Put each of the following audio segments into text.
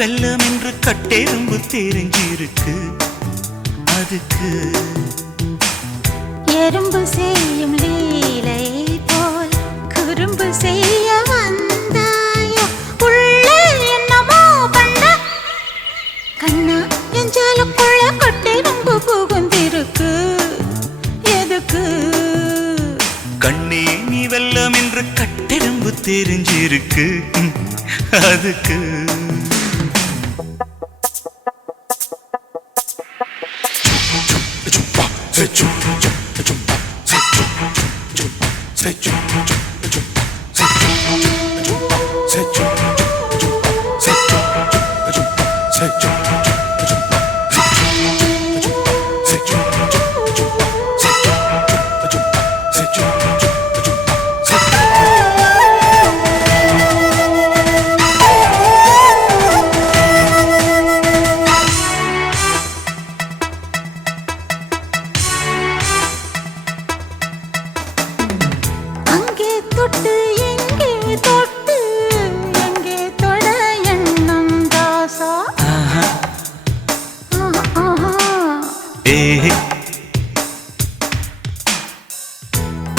வெல்லம் என்று கட்டெரும்பு தெரிஞ்சிருக்கு அதுக்கு எறும்பு செய்யும் லீலை போல் குறும்பு செய்ய வந்தாயோ உள்ளே என்னமோ பண்ண கண்ணா எஞ்சாலுக்குள்ள கட்டெரும்பு புகுந்திருக்கு எதுக்கு கண்ணே நீ வெல்லம் என்று கட்டெரும்பு தெரிஞ்சிருக்கு அதுக்கு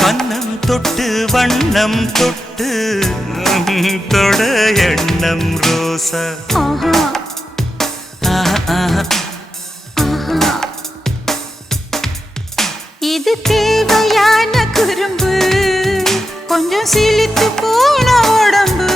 கண்ணம் தொட்டு வண்ணம் தொட்டு தொட எண்ணம் ரோசா இது தேவையான குறும்பு கொஞ்சம் சிலித்து போன உடம்பு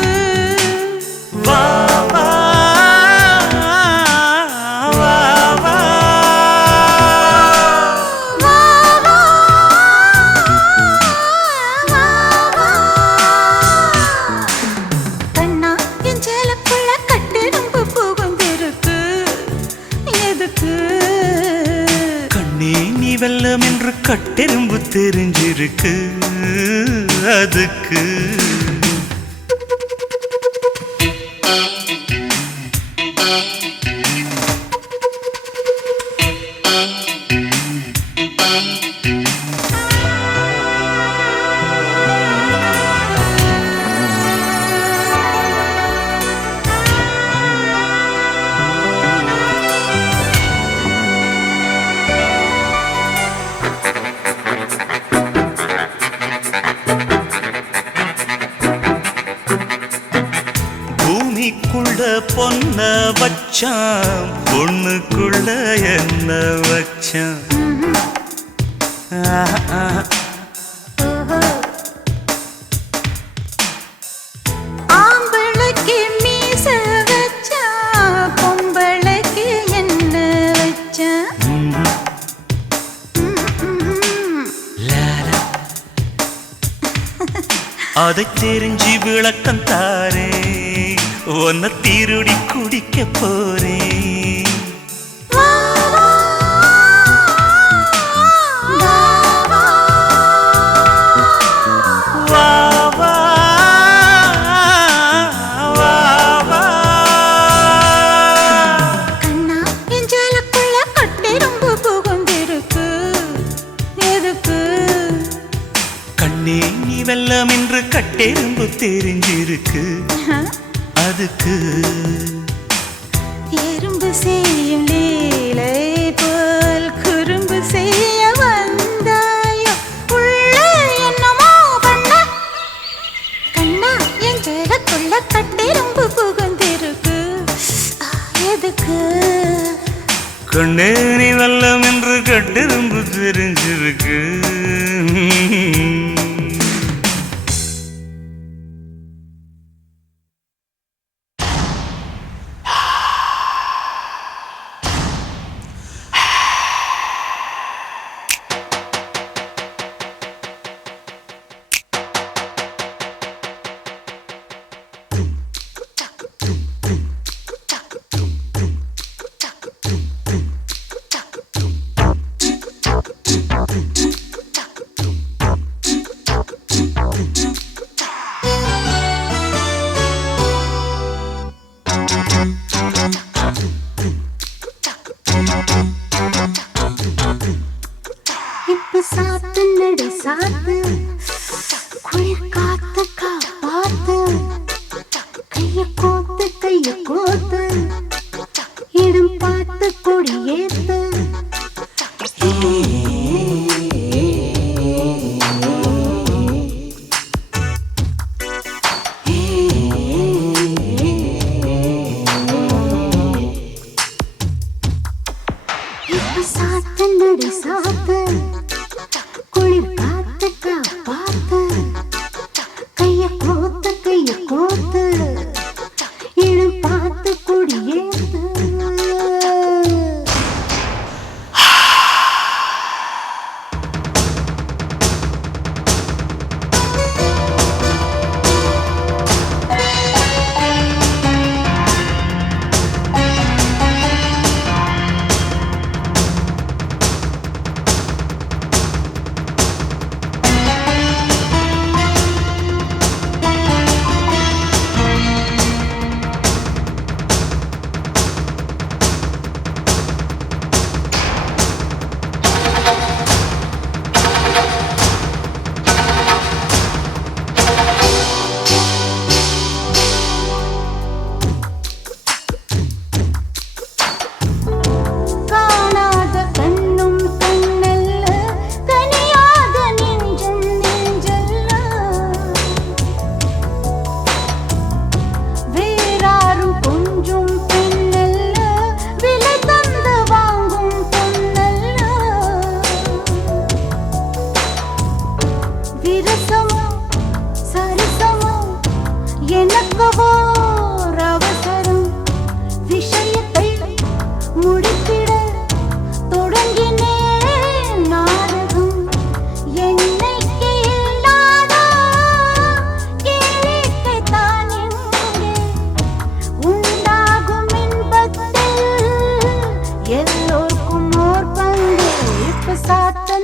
வெல்லம் என்று கட்டெரும்பு தெரிஞ்சிருக்கு அதுக்கு பூமிக்குள்ள பொன்ன வச்சான் பொண்ணுக்குள்ள என்ன வச்சான் ஆம்பளைக்கு மீச வச்சான் பொம்பளைக்கு என்ன வச்சான் அதை தெரிஞ்சு விளக்கம் தாரே உன்னை திருடி குடிக்க போறேன் கண்ணா எஞ்சாலுக்குள்ள கட்டெரும்பு புகுந்திருக்கு எதுக்கு கண்ணே நீ வெல்லம் என்று கட்டெரும்பு தெரிஞ்சிருக்கு அதுக்கு எறும்பு செய்யும் லீலை போல் குறும்பு செய்ய வந்தாயோ உள்ளே என்னமோ பண்ண கண்ணா எஞ்சாலுக்குள்ள கட்டெரும்பு புகுந்திருக்கு எதுக்கு கண்ணே நீ வெல்லம் என்று கட்டெரும்பு தெரிஞ்சிருக்கு சாத்து குளிர் காத்து காப்பாத்து கைய கோத்து இடம் பார்த்து கொடியேத்து சாத்து நடி சாத்து குளிர் காத்து காப்பாத்து கைய கோத்து இடம் பார்த்து கொடியேத்து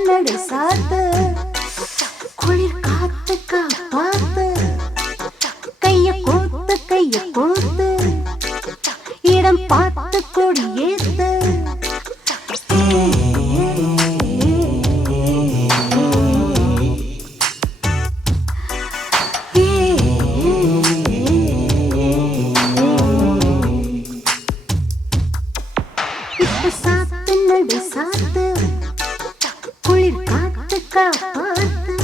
நடு சாத்து குளிர் காத்து காப்பாத்து கைய கோத்து இடம் பார்த்து கொடியேத்து இப்ப சாத்து நடு சாத்து குளிர் காத்து காப்பாத்து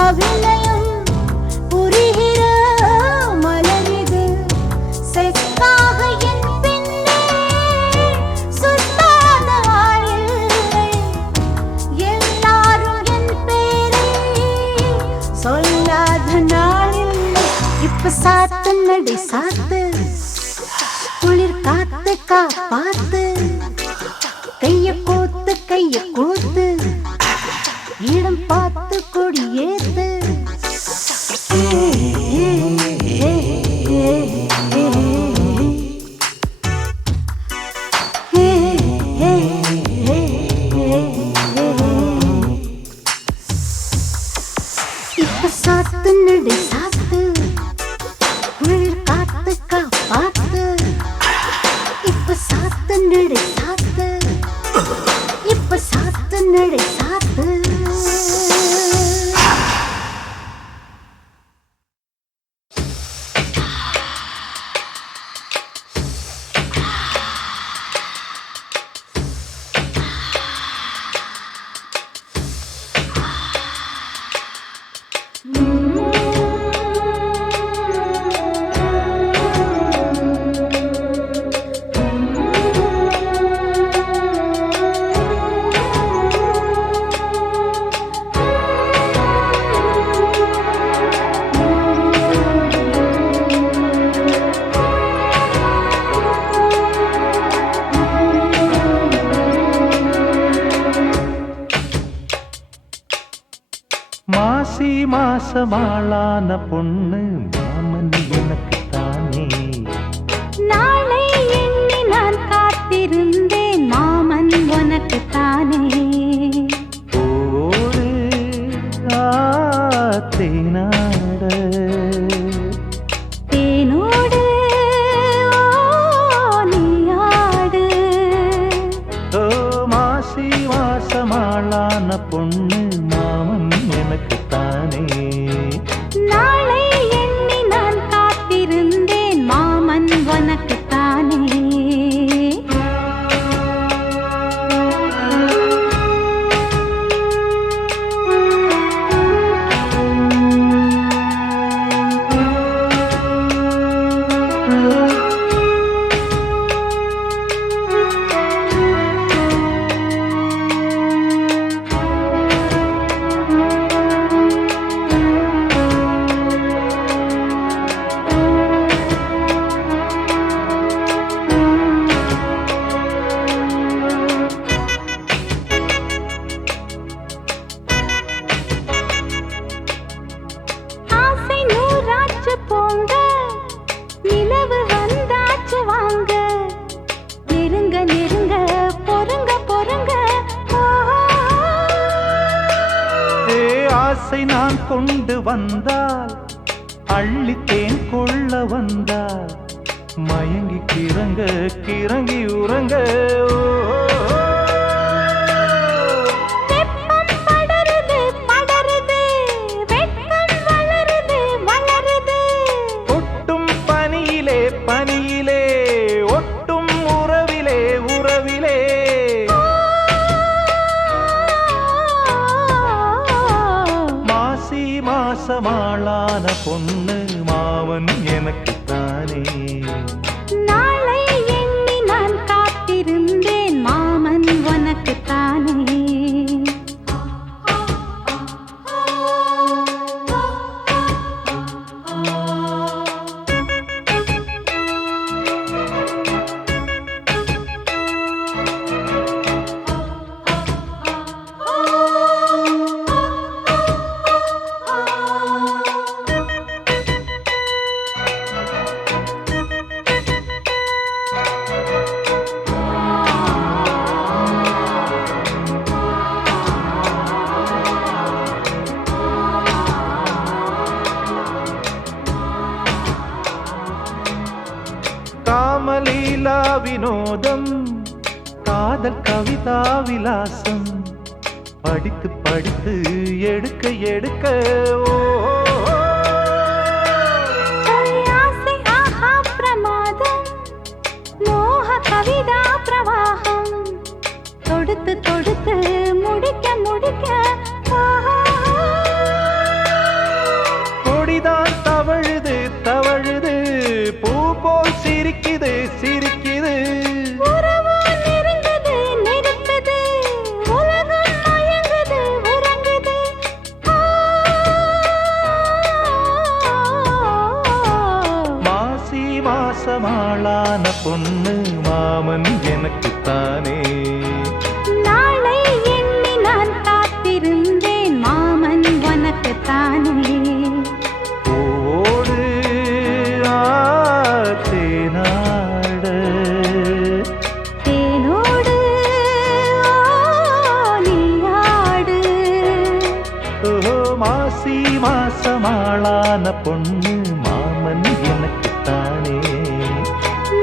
அபிநயம் புரிகிற மலரிது செக்காக என் பின்னே சுத்தாத ஆளில்லை எல்லாரும் என் பேரை சொல்லாத நாளில்லை இப்ப சாத்து நடி சாத்து குளிர் காத்து காப்பாத்து கைய கோத்து இடம் பார்த்து கொடியேத்து இப்ப சாத்து நடு சாத்து குளிர் காத்து காப்பாத்து நடை சாத்து இப்ப சாத்து நடை சாத்து மாசி மாசமாளான பொண்ணு மாமன் எனக்கு தானே நாளை எண்ணி நான் காத்திருந்தேன் மாமன் உனக்கு தானே ஓடு தேனாட தேனோடு நீயாடு ஓ மாசி மாசமாளான பொண்ணு மாமன் எனக்கு தானே நாளை எண்ணி நான் காத்திருந்தேன் மாமன் உனக்கு தானே ஆசை நூறாச்சு போங்க நிலவு வந்தாச்சு வாங்க நெருங்க நெருங்க பொறுங்க பொறுங்க ஏ ஆசை நான் கொண்டு வந்தால் அள்ளித்தேன் கொள்ள வந்தால் மயங்கி கிறங்க கிறங்கி உறங்க வெப்பம் படருது படருது வெட்கம் வளருது வளருது ஒட்டும் பனியிலே பனியிலே ஒட்டும் உறவிலே உறவிலே மாசி மாசமாளான பொண்ணு மாமன் எனக்கு தானே நாளை எண்ணி நான் காத்திருந்தேன் மாமன் உனக்கு தானே காமலீலா வினோதம் காதல் கவிதா விலாசம் படித்து படித்து எடுக்க எடுக்க ஓ ஆசை ஆஹா பிரமாதம் மோக கவிதா பிரவாகம் தொடுத்து தொடுத்து முடிக்க முடிக்க கொடிதான் தவழுது தவழுது பூ போல் சிரிக்குது சிரிக்குது உறவோ நெருங்குது நெருக்குது உலகம் மயங்குது உறங்குது மாசி மாசமாளான பொண்ணு மாமன் எனக்கு தானே நாளை எண்ணி நான் காத்திருந்தேன் மாமன் உனக்கு தானே ஓடு தேனாட தேனோடு நீயாடு ஓ மாசி மாசமாளான பொண்ணு மாமன் எனக்கு தானே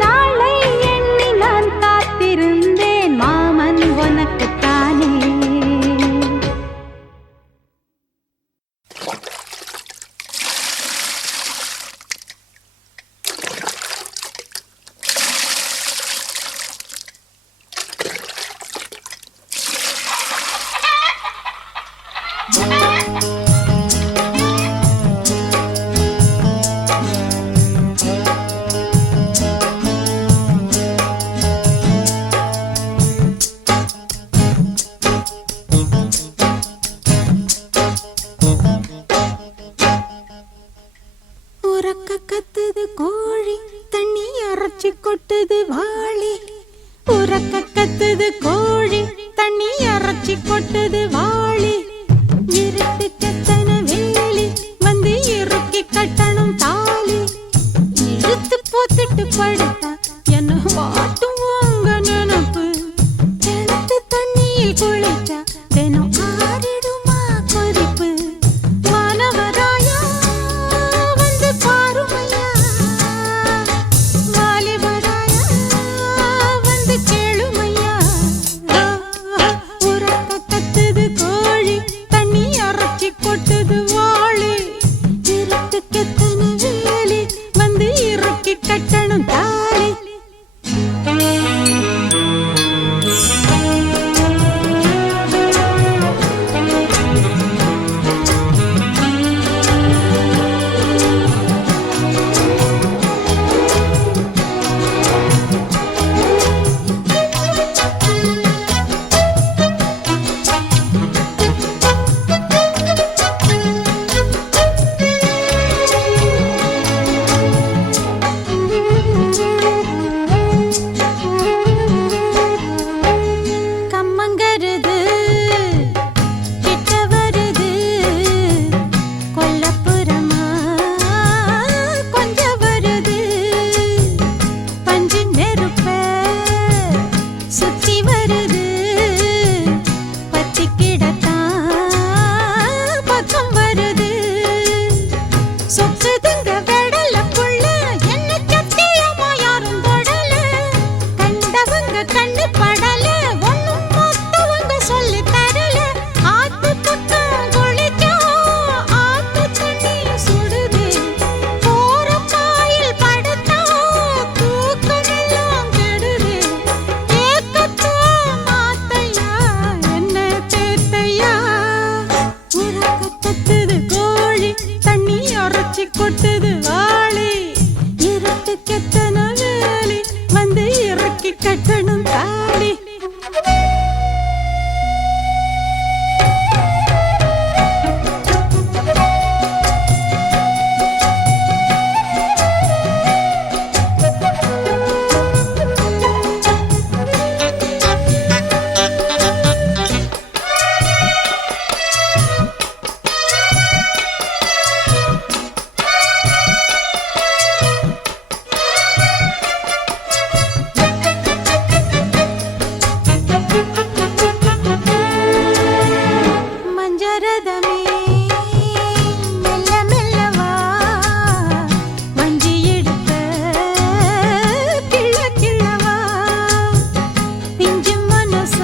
நாளை எண்ணி நான் காத்திருந்தேன் வாளி உறக்க கத்துது கோழி தண்ணி அரைச்சி கொட்டுது வாளி இருட்டு கத்தன வேலி வந்து இறுக்கி கட்டணும் தாலி இழுத்து போத்துட்டு படுத்தா என்ன வாட்டும் உங்க நினப்பு கிணத்து தண்ணியில் குளிச்சா தினம் ஆறிடுமா கொதிப்பு மாணவராயா வந்து பாருமையா வாலிபராயா வந்து கேளுமையா உறக்க கத்துது கோழி தண்ணி அரைச்சி கொட்டுது வாளி இருட்டு கெத்தன வேலி வந்து இறுக்கி கட்டணும் தாலி கம்மங்கருது கிட்ட வருது கொல்லப்புறமா கொஞ்சம் வருது பஞ்சு நெருப்ப சுத்தி வருது பத்தி கிடத்தான் பக்கம் வருது சொக்குதுங்க வெடல புள்ள என்ன சத்தியமா யாரும் தொடல கண்டவங்க கண்ணு படல ஒண்ணும் மொத்தவங்க சொல்லி தரல ஆத்து பக்கம் குளிச்சா ஆத்து தண்ணி சுடுது போற பாயில் படுத்தா தூக்கமெல்லாம் கெடுது ஏக்கத்தோ மாத்தையா என்ன தேத்தையா உறக்க கத்துது கோழி தண்ணி அரைச்சி கொட்டுது வாளி இருட்டு கெத்தன வேலி வந்து இறக்கி கட்டணும் தாலி மஞ்சரதமே மெல்ல மெல்லவா வஞ்சி எடுக்க கிள்ள கிள்ளவா பிஞ்சு மனச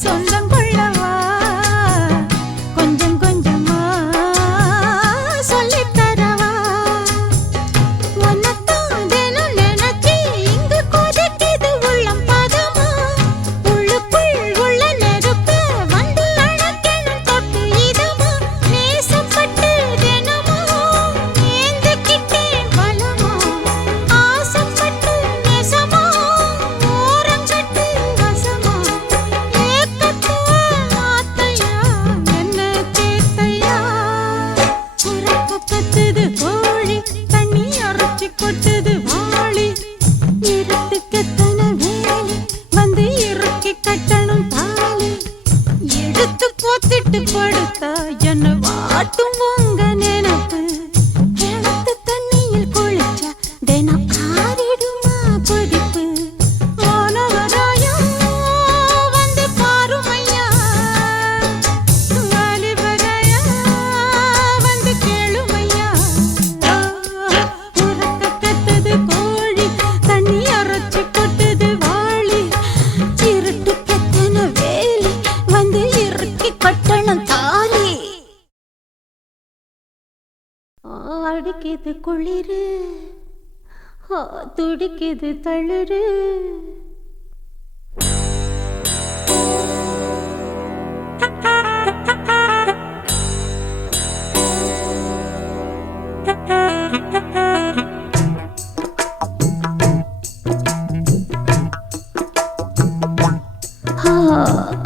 சொந்தம் கொள்ளவா கொஞ்சம் கொஞ்சமா சொல்லித் தரவா உன்னத்தான் தினம் நினைச்சி இங்கு கொதிக்குது உள்ளம் பதமா உள்ளுக்குள் உள்ள நெருப்பு வந்து அணைக்கணும் தொட்டு இதமா நேசப்பட்டு தினமும் ஏந்திக்கிட்டேன் பலமா ஆசைப்பட்டு நெசமா ஓரங்கட்டு வசமா ஏக்கத்தோ மாத்தையா என்ன தேத்தையா உறக்க கத்துது கோழி தண்ணி அரைச்சி கொட்டுது வாளி இருட்டு கெத்தன வேலி வந்து இறுக்கி கட்டணும் தாலி எடுத்து போத்திட்டு படுத்தா என்ன வாட்டும் உங்க நினப்பு கிணத்து தண்ணியில் குளிச்சா தினம் ஆறிடுமா கொதிப்பு மாணவராயா வந்து பாருமையா வாலிபராயா வந்து கேளுமையா உறக்க கத்துது கோழி தண்ணி அரைச்சி கொட்டுது வாளி இருட்டு கெத்தன வேலி வந்து இறுக்கி கட்டணும் தாலி அடிக்குது குளிரு துடிக்குது தளிரு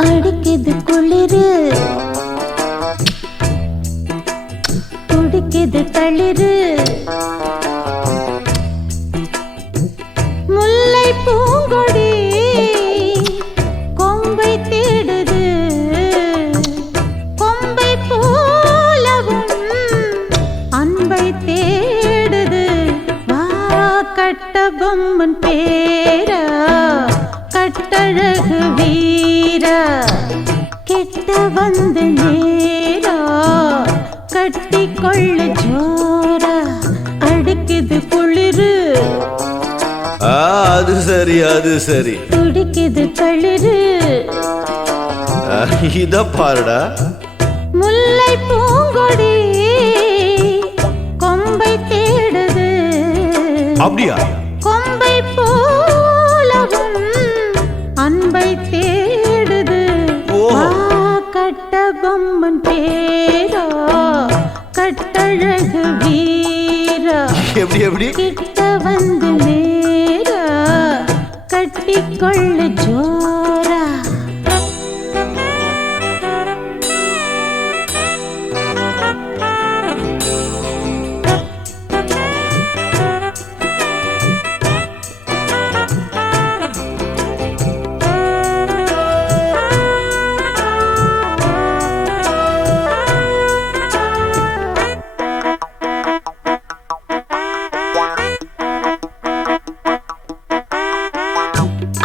அடிக்குது குளிரு துடிக்குது தளிரு தேரா கட்டழகு வீரா கெட்ட வந்து நேரா கட்டிக்கொள்ளு ஜோரா அடிக்குது குளிரு அது சரி அது சரி துடிக்குது தளிரு இத பாருடா முல்லை பூங்கொடி கொம்பை தேடுது அப்படியா கொம்பை போலவும் அன்பை தேடுது ஓஹோ. கட்ட பொம்மன் பேரா கட்டழகு வீரா எப்படி எப்படி கிட்ட வந்து நேரா கட்டிக்கொள்ளு ஜோரா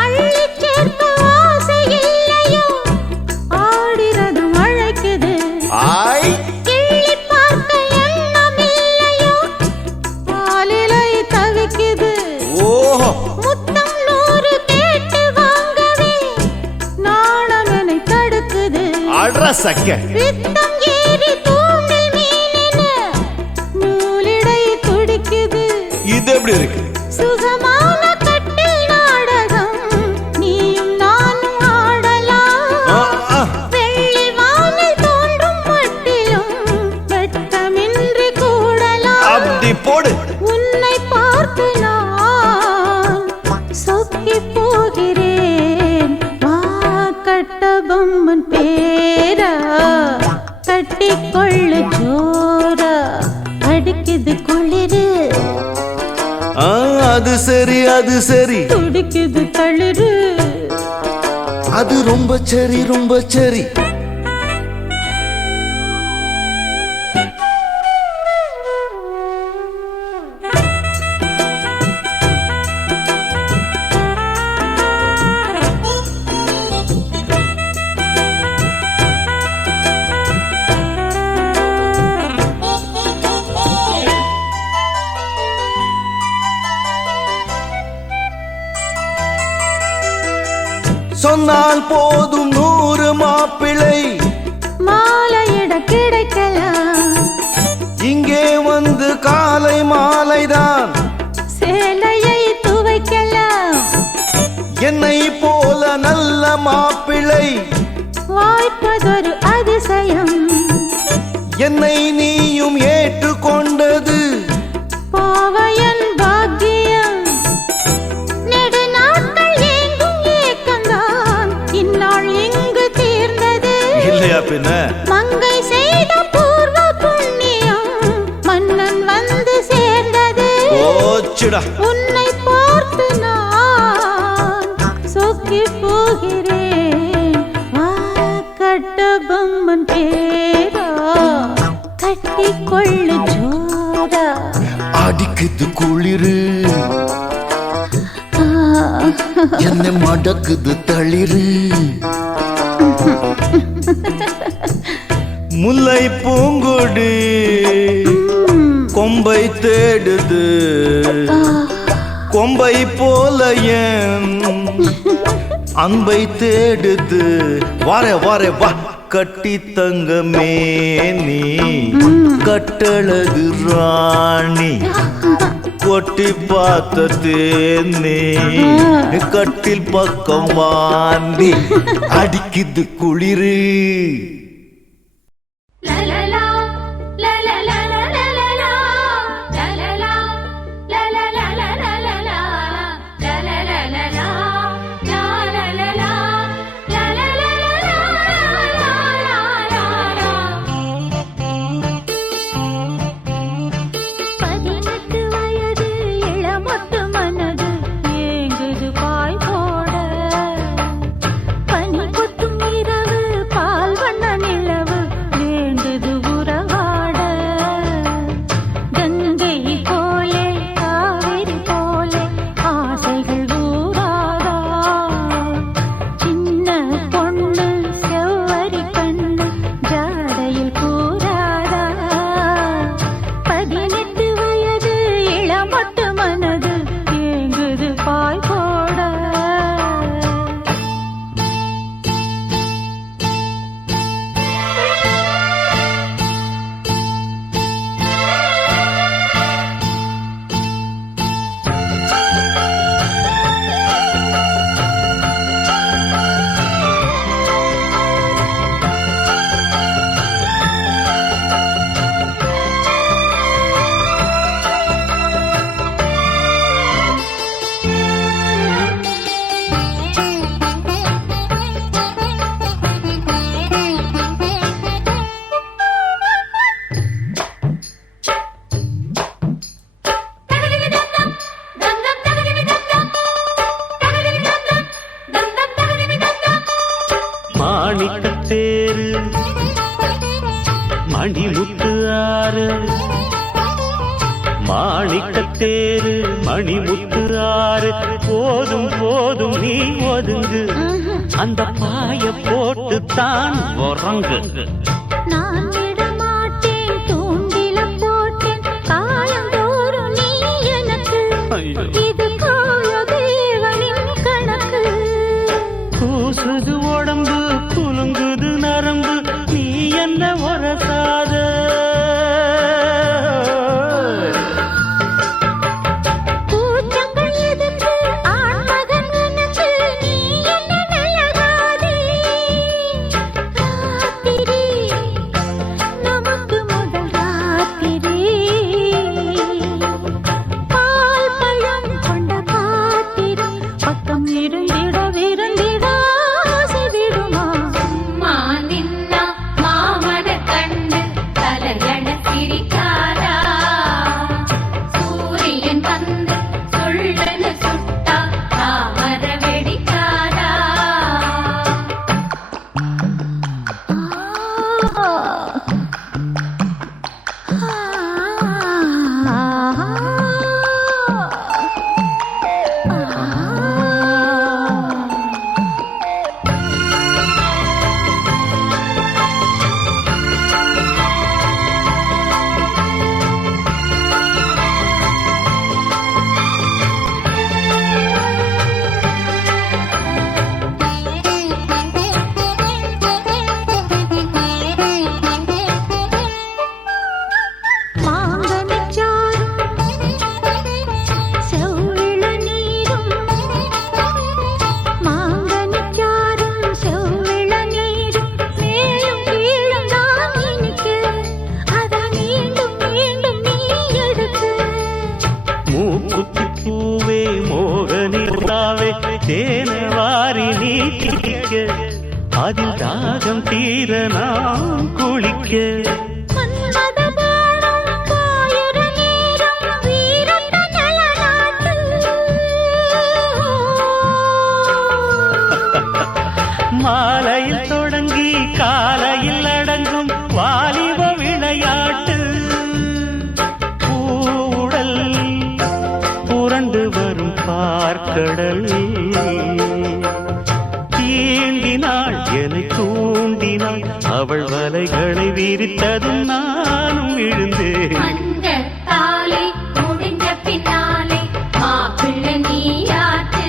அள்ளிச் சேர்க்க ஆசை இல்லையோ ஆடிறதும் அழைக்குது ஆய் கிள்ளிப் பார்க்க எண்ணம் இல்லையோ பாலிலை தவிக்குது ஓஹோ முத்தம் 100 கேட்டு வாங்கவே நாணமெனை தடுக்குது அட்ரா சக்க பித்தம் ஏறி தூண்டில் மீனென நூலிடை துடிக்குது இது எப்படி இருக்கு சுகமான கட்டில் நாடகம் நீயும் நானும் ஆடலாம் ஆ, ஆ. வெள்ளி வானில் தோன்றும் மட்டிலும் வெட்கமின்றி கூடலாம் அப்படி போடு உன்னை பார்த்து நான் சொக்கி போகிறேன் வா கட்ட பொம்மன் பேரா கட்டிக்கொள்ளு ஜோரா அடிக்குது குளிரு அது சரி அது சரி துடிக்குது தளிரு அது ரொம்ப சரி ரொம்ப சரி சொன்னால் போதும் 100 மாப்பிள்ளை மாலையிட கிடைக்கலாம் இங்கே வந்து காலை மாலைதான் சேலையை துவைக்கலாம் என்னை போல நல்ல மாப்பிள்ளை வாய்ப்பதொரு அதிசயம் என்னை நீயும் ஏற்றுக்கொண்டது பாவையன் பாக்கியம் நெடு நாட்கள் ஏங்கும் ஏக்கம்தான் இந்நாள் இங்கு தீர்ந்தது இல்லையா பின்ன மங்கை செய்த பூர்வ புண்ணியம் மன்னன் வந்து சேர்ந்தது ஓச்சுடா உன்னை பார்த்து நான் சொக்கி போகிறேன் வா கட்ட பொம்மன் பேரா கட்டிக்கொள்ளு ஜோரா அடிக்குது குளிரு என்ன மடக்குது தளிரு முல்லை பூங்கொடி கொம்பை தேடுது கொம்பை போல என் அன்பை தேடுது வாரே வாரே வா கட்டி தங்கமே நீ கட்டழகு ராணி கொட்டி பார்த்த தேனே கட்டில் பக்கம் வாந்தி அடிக்குது குளிரு பனி கொட்டும் இரவு பால் வண்ண பாரு மாணிக்கத்தேரு மணிமுத்து ஆறு போதும் போதும் நீ ஒதுங்கு அந்த பாய போட்டு தான் உறங்கு நான் விடமாட்டேன் தூண்டில போட்டேன் காலந்தோறும் நீ எனக்கு இது கால தேவனின் கணக்கு கூசுது உடம்பு குலுங்குது நரம்பு நீ என்ன உரசாத பூச்சங்கள் எதுக்கு ஆண்மகன் எனக்கு நீ என்ன நல்லகாதே ராத்திரி நமக்கு முதல் ராத்திரி பால் பழம் கொண்ட காத்திரி பக்கம் இருந்திட விருந்திட ஆசை விடுமா சும்மா நின்னா மாமன கண்டு கலகல சிரிக்காதா சூரியன் வந்து சுள்ளனு சுட்டா தாமர வெடிக்காதா மூக்குத்தி பூவே மோகனிலாவே தேனவாரி நீ திரிக்க அதில் தாகம் தீர நாம் குளிக்க மாலையில் தொடங்கி காலையில் அடங்கும் வாலிப விளையாட்டு பூடல் புரண்டு வரும் பார்க்கடல் தீண்டினாள் என்னை தூண்டினாள் அவள் வலைகளை விரித்ததும் நானும் விழுந்தேன் மஞ்சள் தாலி முடிஞ்ச பின்னாலே மாப்பிள்ளை நீயாச்சு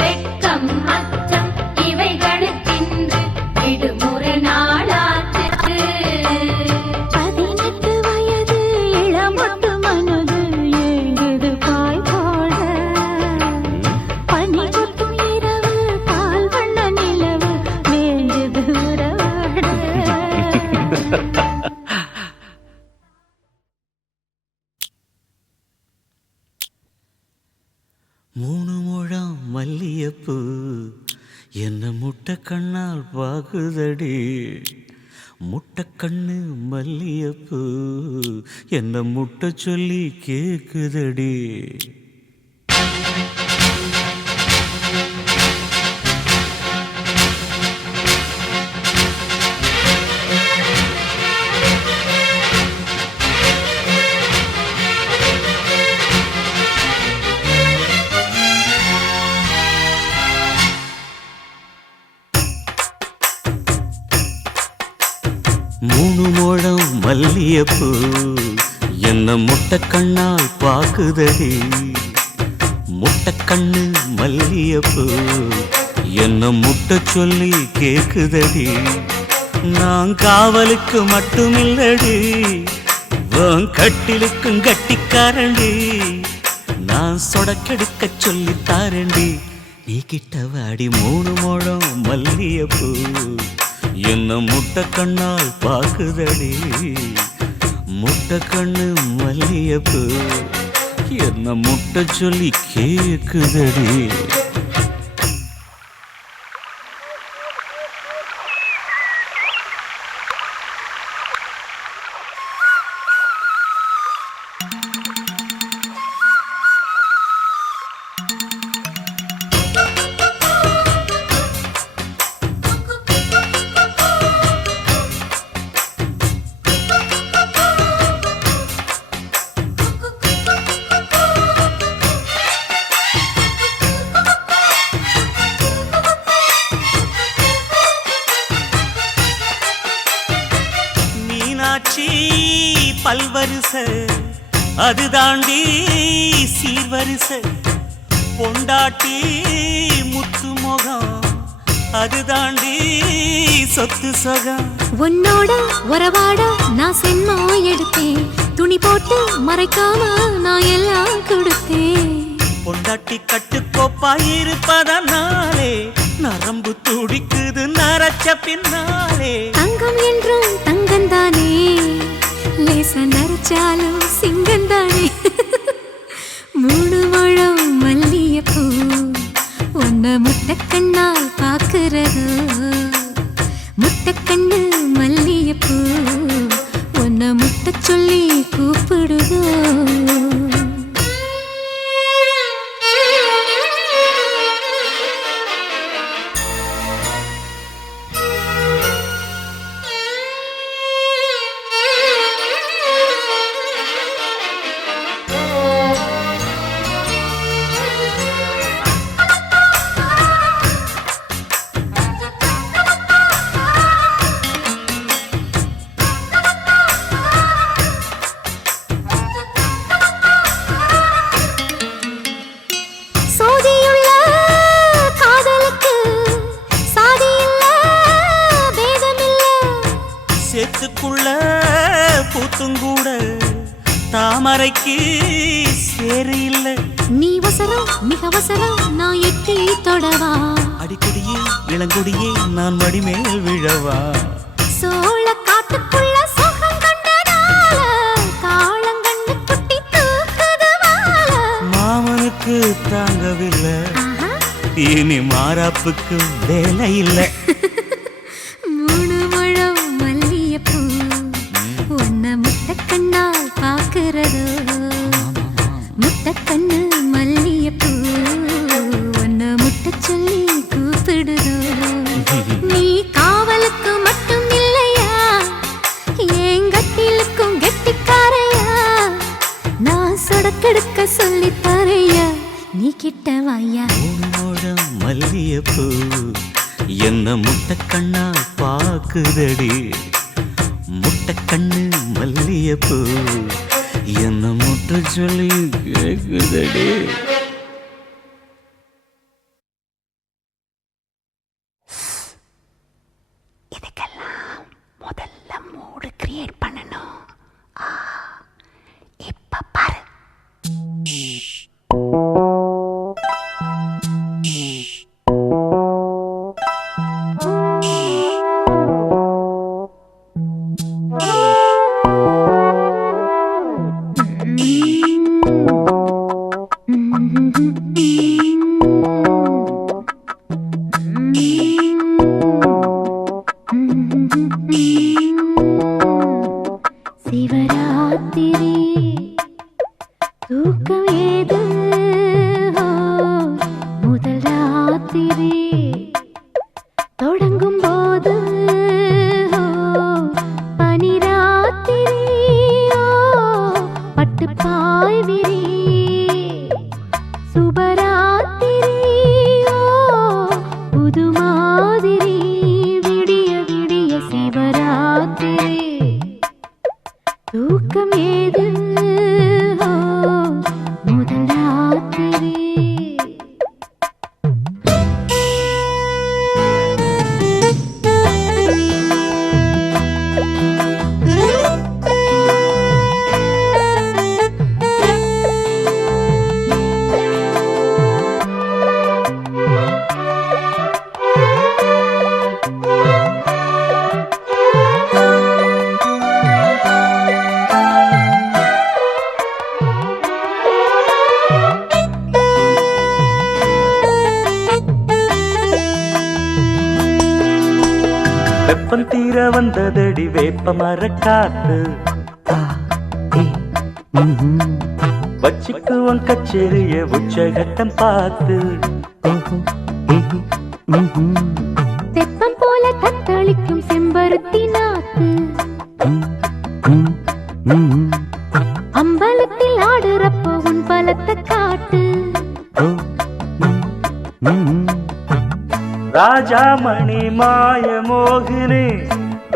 வெட்கம் அச்சம் இவைகளுக்கென்று விடுமுறை நாளாச்சு 18 வயது இளமொட்டு மனது ஏங்குது பாய் போட பனி கொட்டும் இரவு பால் வண்ண நிலவு வேண்டுது உறவாட மூணு முழம் மல்லியப்பூ என்ன முட்டை கண்ணால் பாகுதடி முட்டை கண்ணு மல்லியப்பூ என்ன முட்டை சொல்லி கேக்குதடி மூணு முழம் மல்லியப்பூ என்ன முட்டை கண்ணால் பாக்குதடி முட்டை கண்ணு மல்லியப்பூ என்ன முட்டை சொல்லி கேக்குதடி நான் காவலுக்கு மட்டுமில்லடி உன் கட்டிலுக்கும் கட்டிக்காரண்டி நான் சொடக்கெடுக்க சொல்லி தாரண்டி நீ கிட்ட வாடி மூணு முழம் மல்லியப்பூ என்ன முட்டை கண்ணால் பாக்குதடி முட்டை கண்ணு மல்லியப்பூ என்ன முட்டை சொல்லி கேக்குதடி வரிசை அது தாண்டி சீர்வரிசை பொண்டாட்டி முத்து முகம் அது தாண்டி சொத்து சொகம். உன்னோட உறவாட நான் சென்மோ எடுத்தேன், துணி போட்டு மறைக்காம நான் எல்லாம் கொடுத்தேன். பொண்டாட்டி கட்டுக்கோப்பாயிருப்பதனாலே நரம்பு துடிக்குது நரச்ச பின்னாலே. தங்கம் என்றும் தங்கந்தானே, லேச நரைச்சாலும் சிங்கந்தானே. 3 முழம் மல்லிகைப்பூ உன்ன முட்டைக்கண்ணால் பாக்குறது. முட்டைக்கண்ணு மல்லிகைப்பூ உன்ன முட்டை சொல்லி கூப்பிடுதோ. சேத்துக்குள்ள பூத்துங்கூட தாமரைக்கு சேரு இல்ல. நீ வசரம் மிக வசரம் நான் எட்டி தொடவா. அடிக்கடியே இளங்கொடியே நான் மடிமேல் விழவா. சோழ காட்டுக்குள்ள சோகம் கண்டதால காளங்கண்ணு குட்டி தூக்குதுவால. மாமனுக்கு தாங்கவில்லை, இனி மாறாப்புக்கு வேலை இல்லை. 3 முழம் மல்லிகைப்பூ உன்ன முட்டைக்கண்ணால் பாக்குறதோ. முட்டைக்கண்ணு மல்லிகைப்பூ உன்ன முட்டை சொல்லி கூப்பிடுதோ. நீ காவலுக்கு மட்டும் இல்லையா, எங்கட்டிலுக்கும் கெட்டிக்காரையா. நான் சொடக்கெடுக்க சொல்லி தரையா, நீ கிட்ட வாயா. 3 முழம் மல்லிகைப்பூ என்ன முட்டைக்கண்ணா பாக்குதடி. முட்டைக்கண்ணு மல்லிகைப்பூ என்ன முட்டை சொல்லி கேக்குதடி. இதுக்கெல்லாம் முதல்ல மூடு கிரியேட் பண்ணணும். இப்ப பாரு. சிவராத்திரி தூக்கம் ஏது, முதல் ராத்திரி தொடங்கும் போது பனிராத்திரி பட்டு பாய்விரி. சுபராத்திரி புது மாதிரி விடிய விடிய சிவராத்திரி தூக்கம் ஏது, முதல் ராத்திரி. வெப்பம் தீர வந்ததடி வேப்ப மரக்காத்து. வச்சுக்குவன் கச்சேரிய உச்சகட்டம் பார்த்து. தெப்பம் போல தத்தளிக்கும் செம்பருத்தி நாத்து. அம்பலத்தில் ஆடுறப்போ உன் பலத்தை காட்டு. ராஜாமணி மாய மோகினி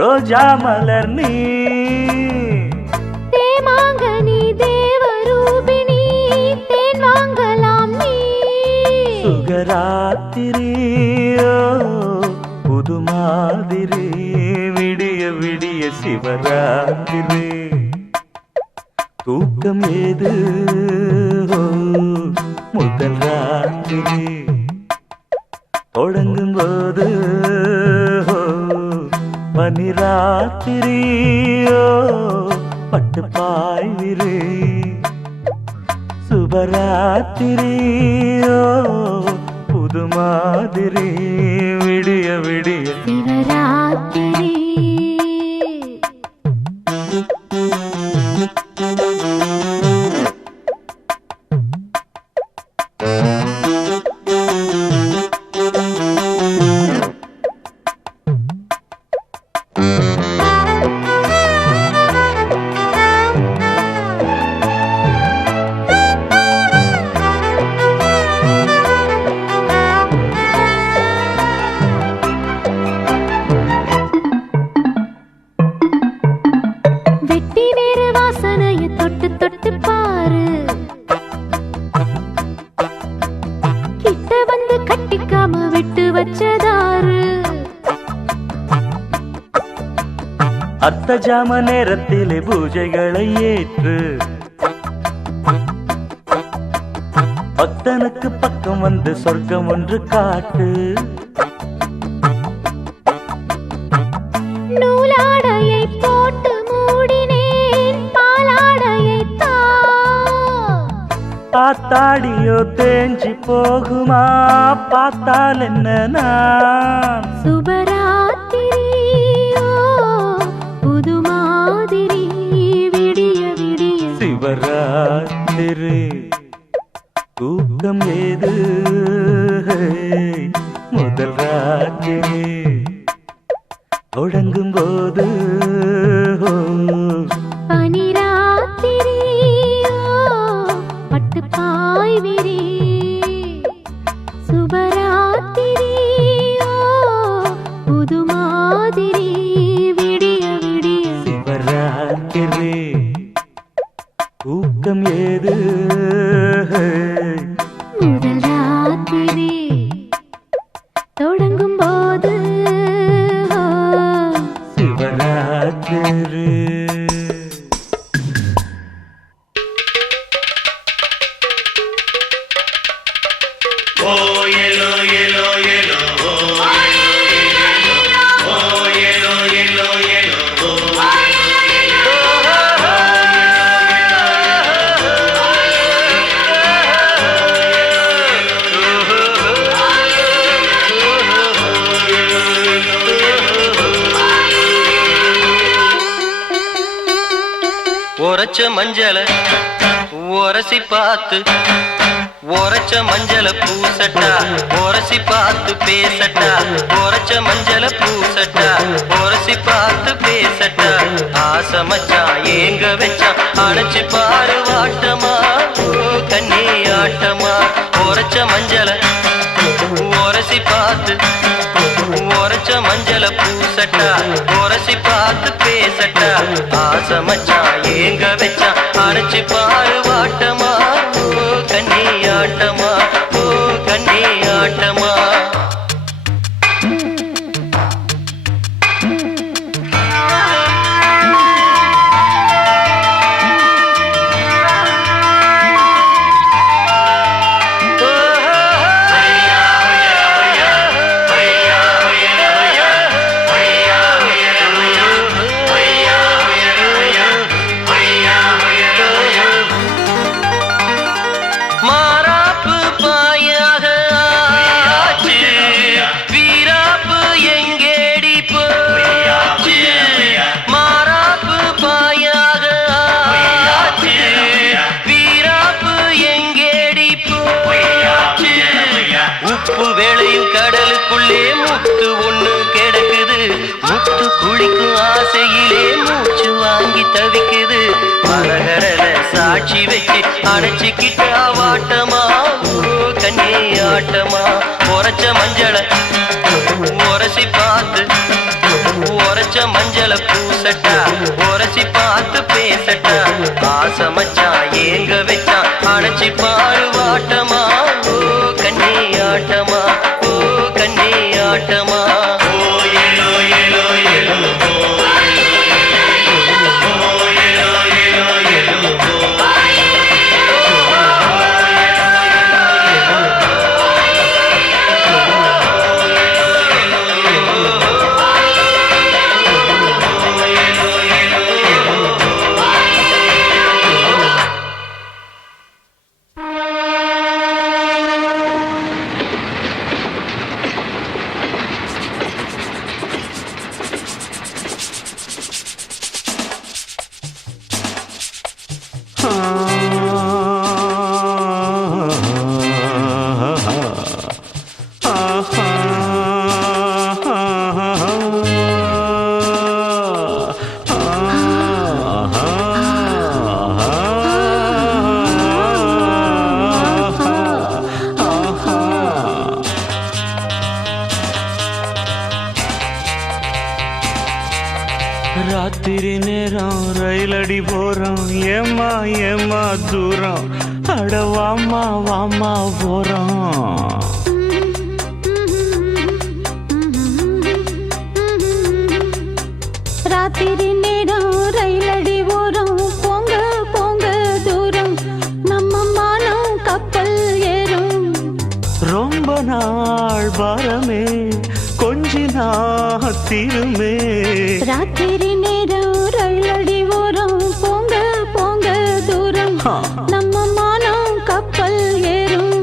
ரோஜா மலர் நீ. தேமா சிவராத்திரியோ புது மாதிரி விடிய விடிய சிவராத்திரி தூக்கம் ஏது முதல் ராத்திரி தொடங்கும் போது பனிராத்திரியோ பட்டு பாய்விரு சுபராத்திரியோ புது மாதிரி விடிய விடிய சிவராத்திரி வெட்டி வேறு வாசனைய தொட்டு தொட்டு பாரு கிட்ட வந்து கட்டிக்காம விட்டு வச்சதாரு அர்த்த ஜாம நேரத்திலே பூஜைகளை ஏற்று பக்தனுக்கு பக்கம் வந்து சொர்க்கம் ஒன்று காட்டு நூலாடையை போட்டு மூடினேன் பாலாடையை பார்த்தாடியோ தேஞ்சி போகுமா பார்த்தால் என்ன நான் சுபராத்திரியோ புது மாதிரி விடிய விடிய சிவராத்திரி தூக்கம் ஏது முதல் ராத்திரி தொடங்கும் போது பனிராத்திரியோ பட்டு பாய்விரி சுபராத்திரியோ புது மாதிரி விடிய விடிய சிவராத்திரி தூக்கம் ஏது முதல் ராத்திரி தொடங்கும் போது சிவராத்திரி உரைச்ச மஞ்சள உரசி பார்த்து உரைச்ச மஞ்சள பூசட்டா உரசி பார்த்து பேசட்டா உரைச்ச மஞ்சள பூசட்டா உரசி பார்த்து பேசட்டா ஆசை மச்சான் ஏங்க வச்சான் அணைச்சு பாரு வாட்டமா கண்ணி ஆட்டமா உரைச்ச மஞ்சள உரசி பார்த்து உரைச்ச மஞ்சள பூசட்டா உரசி பார்த்து பேசட்டா ஆசை மச்சான் ஏங்க வச்சான் அணைச்சு பாரு வாட்டமா கண்ணி ஆட்டமா கண்ணி ஆட்டமா வேளையும் கடலுக்குள்ளே முத்து ஒண்ணு கிடக்குது முத்து குளிக்கும் ஆசையிலே மூச்சு வாங்கி தவிக்குது மரகரல சாட்சி வச்சு அணைச்சிக்கிட்ட வாட்டமா கண்ணே ஆட்டமா உரைச்ச மஞ்சள உரசி பார்த்து உரைச்ச மஞ்சள பூசட்டா உரசி பார்த்து பேசட்டா ஆசை மச்சான் ஏங்க வச்சான் அணைச்சி பாரு வாட்டமா கண்ணே ஆட்ட ஆட்டமா ராத்திரி நேரம் ரயிலடி போறோம் ஏமா ஏமா தூரம் அட வாமா வாமா போறோம் ராத்திரி நேரம் ரயிலடி ஓரம் போங்க போங்க தூரம் நம்ம மானம் கப்பல் ஏறும் ரொம்ப நாள் பாரமே கொஞ்ச நாள் தீருமே ராத்திரி நேரம் ரயிலடி ஓரம் போங்க போங்க தூரம் நம்ம மானம் கப்பல் ஏறும்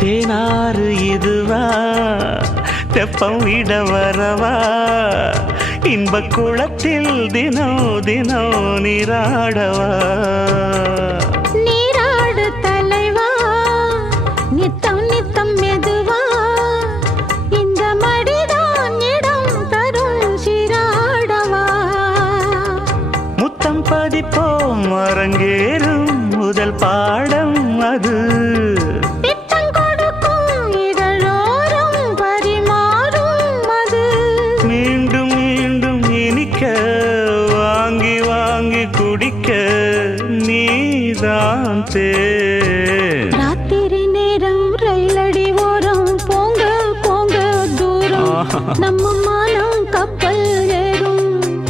தேனாறு இதுவா தெப்பம் விட வரவா இன்ப குளத்தில் தினம் தினம் நீராடவா நீராடு தலைவா நித்தம் நித்தம் மெதுவா இந்த மடிதான் இடம் தரும் சீராடவா முத்தம் பதிப்போம் அரங்கேறும் முதல் பாடம் அது பித்தம் கொடுக்கும் இதழோரம் பரிமாறும் அது மீண்டும் மீண்டும் இனிக்க வாங்கி வாங்கி குடிக்க நீதான் தேன் ராத்திரி நேரம் ரயிலடி ஓரம் போங்க போங்க தூரம் நம்ம மானம் கப்பல் ஏறும்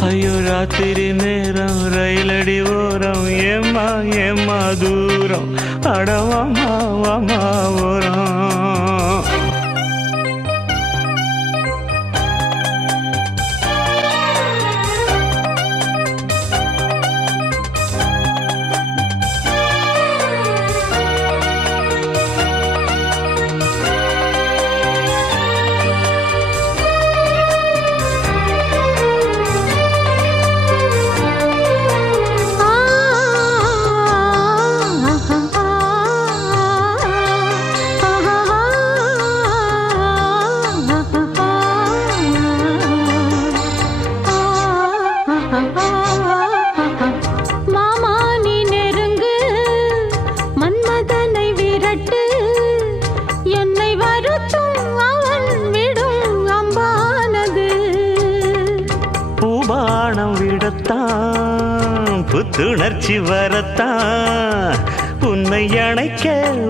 ஐயோ ராத்திரி நேரம் ரயிலடி ஓரம் ஏமா ஏமா தூரம் அடவாமா வாமா ஓரம் மாமா நீ நெருங்கு மன்மதனை விரட்டு என்னை வருத்தும் அவன் விடும் அம்பானது பூபானம் விடத்தான் புத்துணர்ச்சி வரத்தான் உன்னை அணைக்க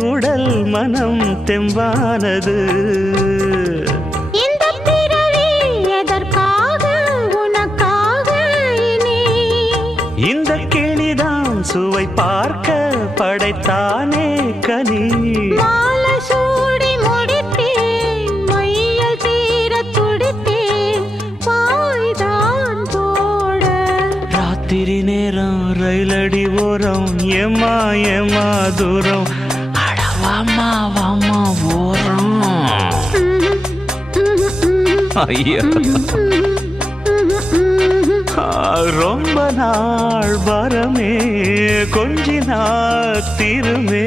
உடல் மனம் தெம்பானது இந்த பிறவி எதற்காக உனக்காக இனி இந்த கிளிதான் சுவை பார்க்க படைத்தானே கனி மாலை சூடி முடித்தேன் மையல் தீர துடித்தேன் பாய்தான் போட ராத்திரி நேரம் ரயிலடி ஓரம் ஏமா ஏமா தூரம் அட வாமா வாமா ஓரம் ஐயா ரொம்ப நாள் வரமே கொஞ்ச நாள் திருமே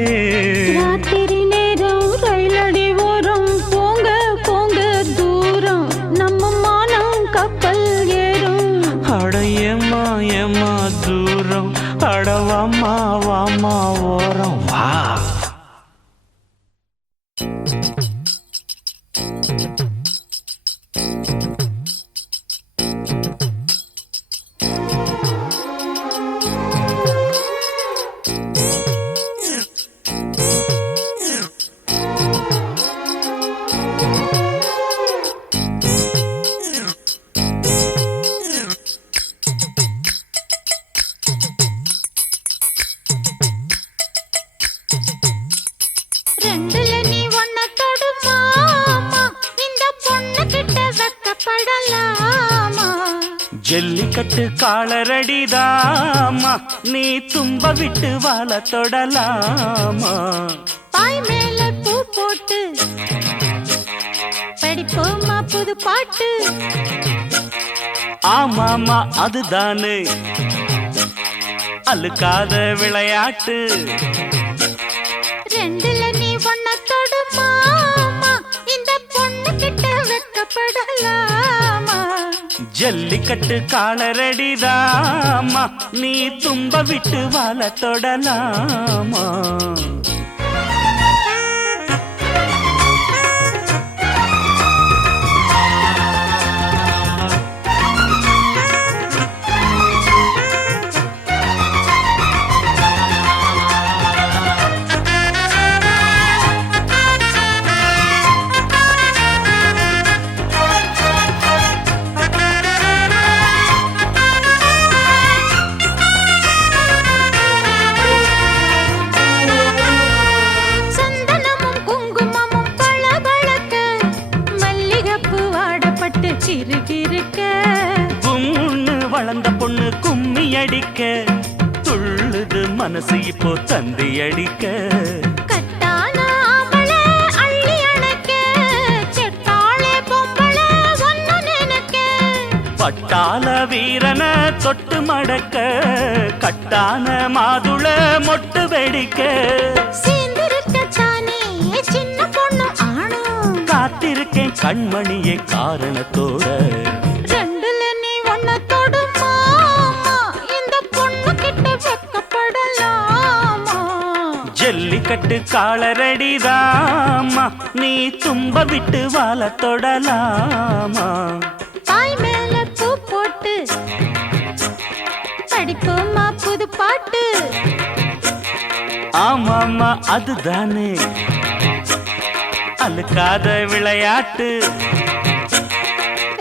ராத்திரி நேரம் ரயிலடி ஓரம் போங்க போங்க தூரம் நம்ம மானம் கப்பல் ஏறும் அடையம்மா ஏம்மா தூரம் அடவாமா வாமா ஓரம் வா ரெண்டுல நீ ஒன்ன தொடுமாமா இந்த பொண்ணு கிட்ட வெக்கப்படலாமா ஜல்லிக்கட்டு காலரடிதாமா நீ தும்ப விட்டு வாழ தொடலாமா பாய் மேல பூ போட்டு படிப்போமா புது பாட்டு ஆமாமா அதுதானே அழுக்காத விளையாட்டு ரெண்டுல நீ ஒன்ன தொடுமாமா இந்த பொண்ணு கிட்ட வெக்கப்படலாமா ஜல்லிக்கட்டு காலரடிதாமா நீ தும்ப விட்டு வாழ தொடலாமா சந்தனமும் குங்குமமும் பளபளக்க மல்லிகைப்பூ வாடப்பட்டு கிறுகிறுக்க கும்முன்னு வளர்ந்த பொண்ணு கும்மி அடிக்க துள்ளுது மனசு இப்போ தந்தி அடிக்க கட்டான ஆம்பளை அள்ளி அணைக்க செட்டாளே பொம்பளை ஒன்னு நினைக்க பட்டாள வீரன தொட்டு மடக்க கட்டான மாதுள மொட்டு வெடிக்க சீந்திருக்கத்தானே சின்ன பொண்ணு ஆணும் காத்திருக்கேன் கண்மணியே காரணத்தோட ரெண்டுல நீ ஒன்ன தொடுமாமா இந்த பொண்ணு கிட்ட வெக்கப்படலாமா ஜல்லிக்கட்டு காலரடிதாமா நீ தும்ப விட்டு வாழ தொடலாமா பாய் மேல பூ போட்டு படிப்போமா புது பாட்டு ஆமாமா அதுதானே அழுக்காத விளையாட்டு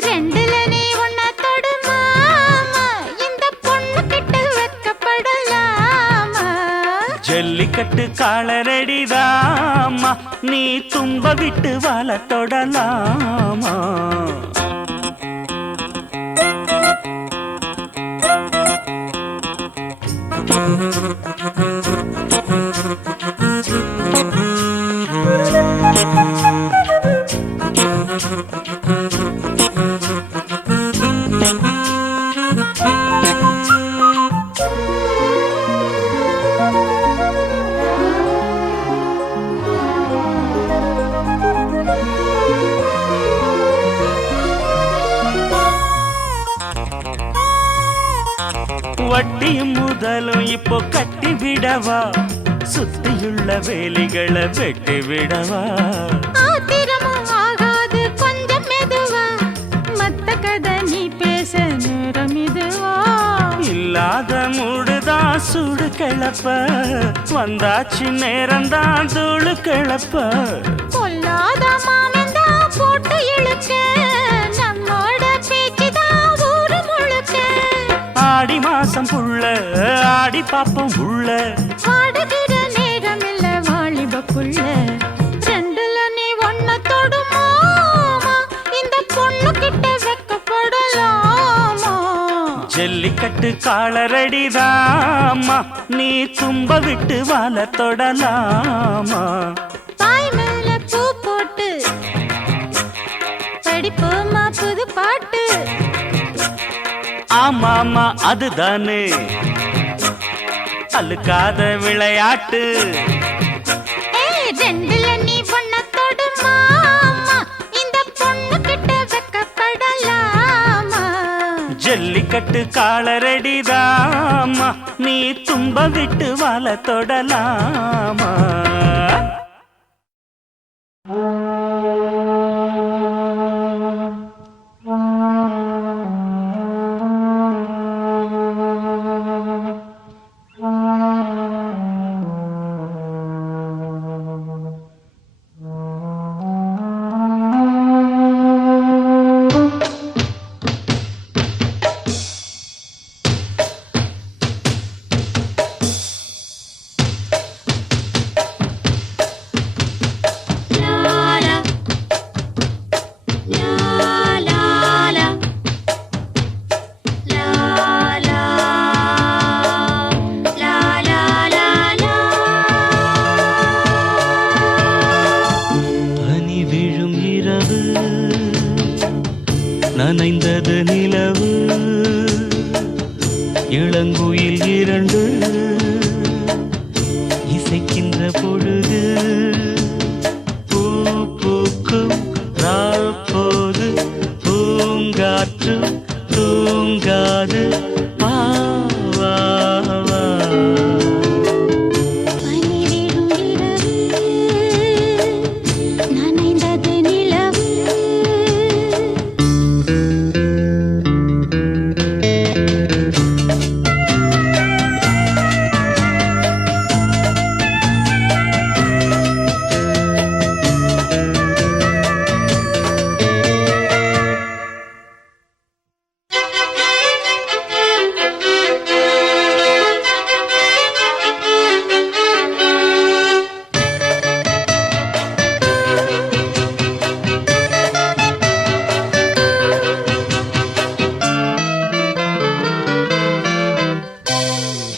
ரெண்டுல நீ ஒன்ன தொடுமாமா இந்த பொண்ணு கிட்ட வெக்கப்படலாமா ஜல்லிக்கட்டு காலரடிதாமா நீ தும்ப விட்டு வாழ தொடலாமா வட்டியும் முதலும் இப்போ கட்டி விடவா சுத்தியுள்ள வேலிகளை வெட்டி விடவா ஆத்திரமும் ஆகாது கொஞ்சம் மெதுவா மத்த கதை நீ பேச நேரம் இதுவா இல்லாத மூடுதான் சூடு கிளப்ப வந்தாச்சு நேரம்தான் தூளு கிளப்ப பொல்லாத மாமந்தா போட்டு இழுக்க நம்மோட பேச்சுதான் ஊரு முழுக்க ஆடி மாசம் புள்ள ஆடி பாப்பம் உள்ள ஆடுகிற நேரம் இல்ல வாலிப புள்ள ரெண்டுல நீ ஒன்ன தொடுமாமா இந்த பொண்ணு கிட்ட வெக்கப்படலாமா ஜல்லிக்கட்டு காலரடிதாமா நீ தும்ப விட்டு வாழ தொடலாமா பாய் மேல பூ போட்டு படிப்போமா ஆமாமா அதுதானே அழுக்காத விளையாட்டு. ரெண்டுல நீ பொண்ண தொடு மாமா, இந்த பொண்ணு கிட்ட வெக்கப்படலாமா? ஜல்லிக்கட்டு காலரடிதாமா, நீ தும்ப விட்டு வாழ தொடலாமா? நனைந்தது நிலவு இளங்குயில் இரண்டு இசைக்கின்ற பொழுது பூ பூக்கும் நாள் போது பூங்காற்று தூங்காது வா வா வா. பனிவிடும் இரவு, நனைந்தது நிலவு.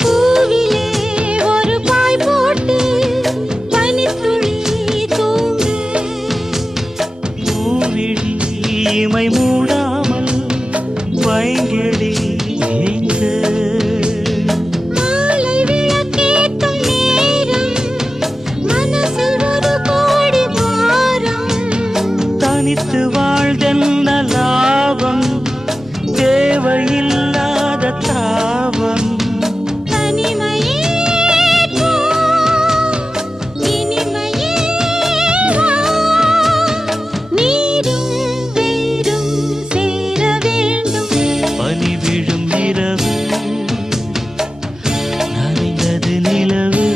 பூவிலே ஒரு பாய் போட்டு பனித்துளி தூங்கு. பூவிழி இமை மூடாமல் வைங்கிழி ஏங்க. மாலை விளக்கேற்றும் நேரம், மனசில் ஒரு கோடி பாரம். தனித்து வாழ்தென்ன லாபம், தேவையில்லாத தாபம். தனிமையே போ, இனிமையே வா. நீரும் வேரும் சேர வேண்டும். பனி விழும் இரவு நனைந்தது நிலவு.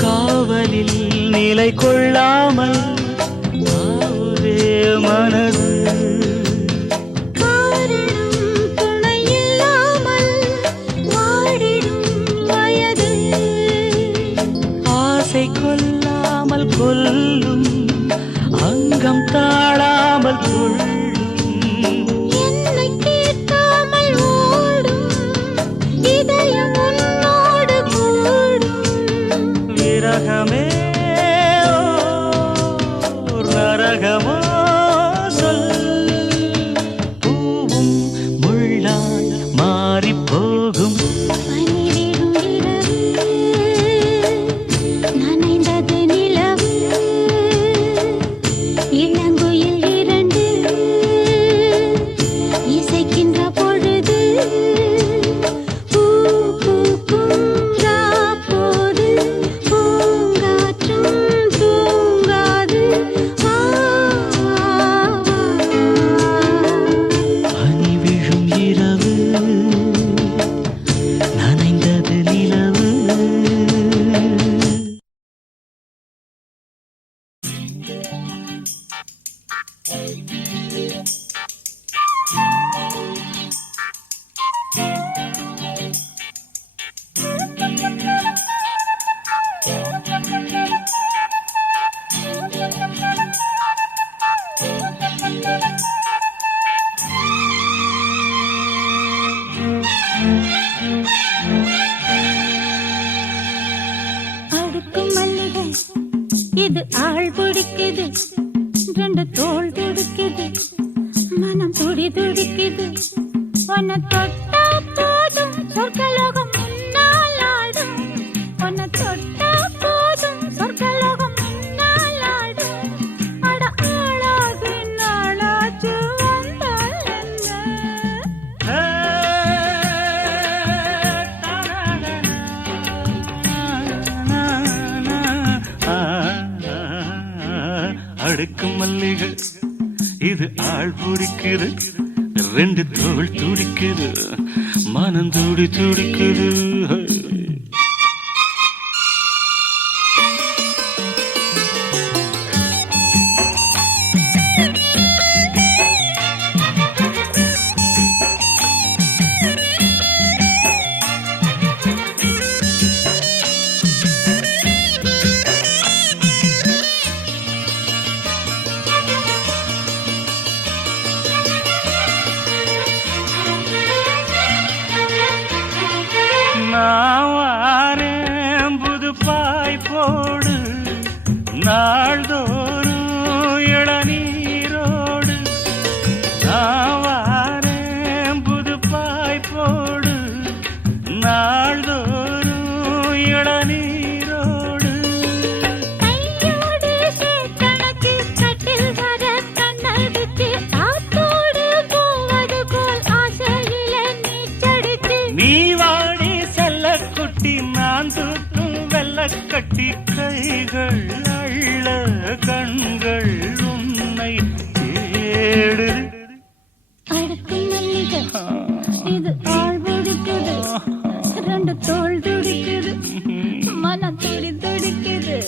காவலில் நிலை கொள்ளாமல் ஆவுதே மனது. காரணம் துணையில்லாமல் வாடிடும் வயது. ஆசை கொல்லாமல் கொல்லும், அங்கம் தாழாமல் கொள்ளும். என்னை கேட்காமல் ஓடும், இதயம் உன்னோடு கூடும். விரகமே ஓர் நரகமோ சொல், பூவும் முள்ளாய் மாறிப் போகும். பனிவிடும் இரவு, நனைந்தது நிலவு. இளங்குயில் இரண்டு இசைக்கின்ற பொழுது பூ பூக்கும் ராப்போது பூங்காற்றும் தூங்காது வா வா வா. பனி விழும் இரவு நனைந்தது நிலவு. ஆள் பிடிக்குது ரெண்டு தோள் துடிக்குது மனம் துடி துடிக்குது உன்னை தொட்டா போதும் சொர்க்கலோகம் முன்னால் ஆடும் உன்னை தொட்டா போதும் சொர்க்கலோகம் முன்னால் ஆடும் அட ஆளாகி நாளாச்சு வந்தால் என்ன அடுக்கு மல்லிகை இது ஆள் பிடிக்குது ரெண்டு தோள் துடிக்குது மனம் துடி துடிக்குது நான் வாரேன் புது பாய் போடு நாள்தோறும் இளநீரோடு நான் வாரேன் புது பாய் போடு நாள்தோறும் இளநீரோடு கையோடு சேத்தனக்கு கட்டில் வர கண்ணடிச்சு ஆத்தோடு போவது போல் ஆசையிலே நீச்சடிச்சு நீ வாடி செல்ல குட்டி நான் தூக்கும் வெள்ள கட்டி கைகள் அள்ள கண்கள் உன்னை தேடு அடுக்கு மல்லிகை இது ஆள் பிடிக்குது ரெண்டு தோள் துடிக்குது மனம் துடி துடிக்குது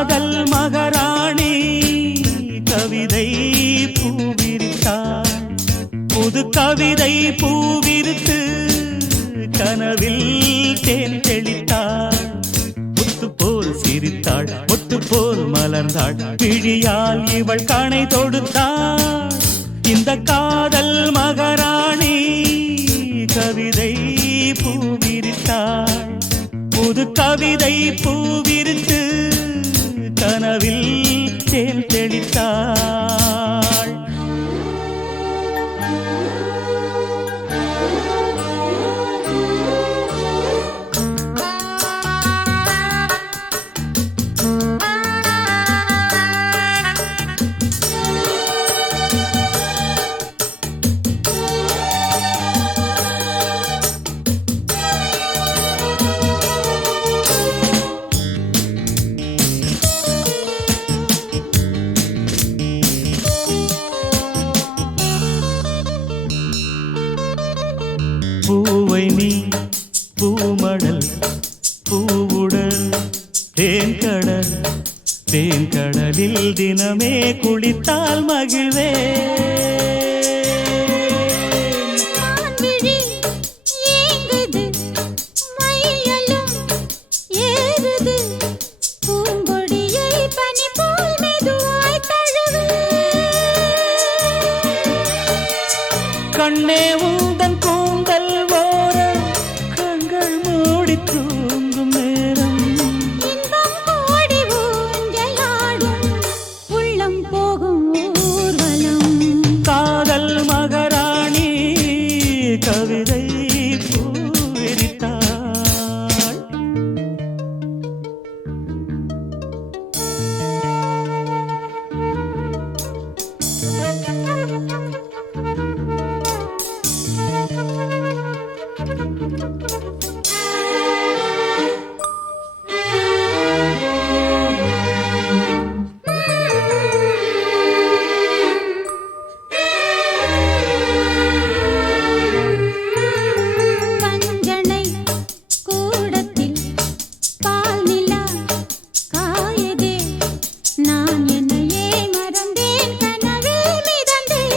காதல் மகாராணி கவிதை பூவிரித்தாள் புது கவிதை பூவிரித்து கனவில் தேன் தெளித்தாள் முத்து போல் சிரித்தாள் முத்து போல் மலர்ந்தாள் விழியால் இவள் கணை தொடுத்தாள் இந்த காதல் மகாராணி கவிதை பூவிரித்தாள் புது கவிதை பூவிரித்து கனவில் தேன் தெளித்தாள் பூவை நீ பூமடல் பூவுடல் தேன்கடல் தேன்கடலில் தினமே குளித்தால் மகிழ்வே மான்விழி ஏங்குது மையலும் ஏறுது பூங்கொடியை பனி போல் மெதுவாய் தழுவு கண்ணே உந்தன் கூந்தல் ஓர கண்கள் மூடி தூங்கும் நேரம் இன்பம் கோடி ஊஞ்சலாடும் உள்ளம் போகும் ஊர்வலம் காதல் மகாராணி கவிதை பூவிரித்தாள் பஞ்சனை கூடத்தில் பால் நிலா காயதே நான் என்னையே மறந்தேன் கனவில் மிதந்தேன்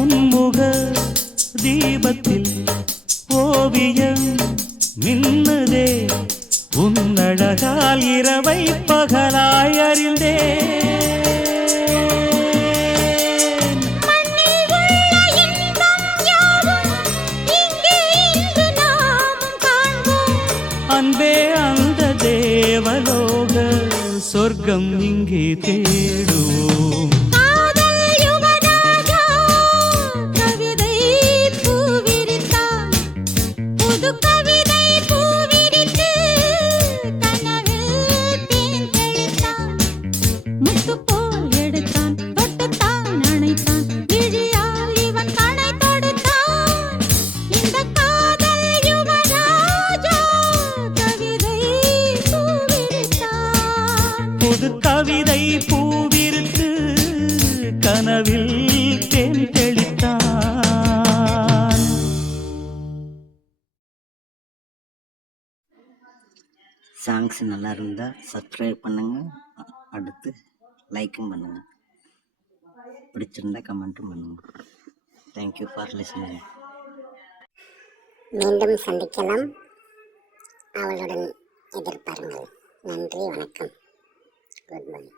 உன்முக தீபத்தில் ஓவியம் மின்னுதே உன்னழகால் இரவை பகலாய் அறிந்தேன் மண்ணில் உள்ள இன்பம் யாவும் இங்கே இன்று நாமும் காண்போம் அன்பே அந்த தேவலோக சொர்க்கம் இங்கே தேடுவோம் காதல் யுவராஜா கவிதை பூவிரித்தான் புது கவிதை பூவிரித்து கனவில் தேன் தெளித்தான் முத்து போல் எடுத்தான் தொட்டுத்தான் அணைத்தான் விழியால் இவன் கணை தொடுத்தான் இந்த காதல் யுவராஜா கவிதை பூவிரித்தான் புது கவிதை பூவிருக்கு கனவில் தேன் தெளித்தான் சாங்ஸ் நல்லா இருந்தால் சப்ஸ்கிரைப் பண்ணுங்கள், அடுத்து லைக்கும் பண்ணுங்கள், பிடிச்சிருந்தா கமெண்ட்டும் பண்ணுங்கள். Thank you for listening. மீண்டும் சந்திக்கலாம். அவளுடன் எதிர்பாருங்கள். நன்றி, வணக்கம். Good morning.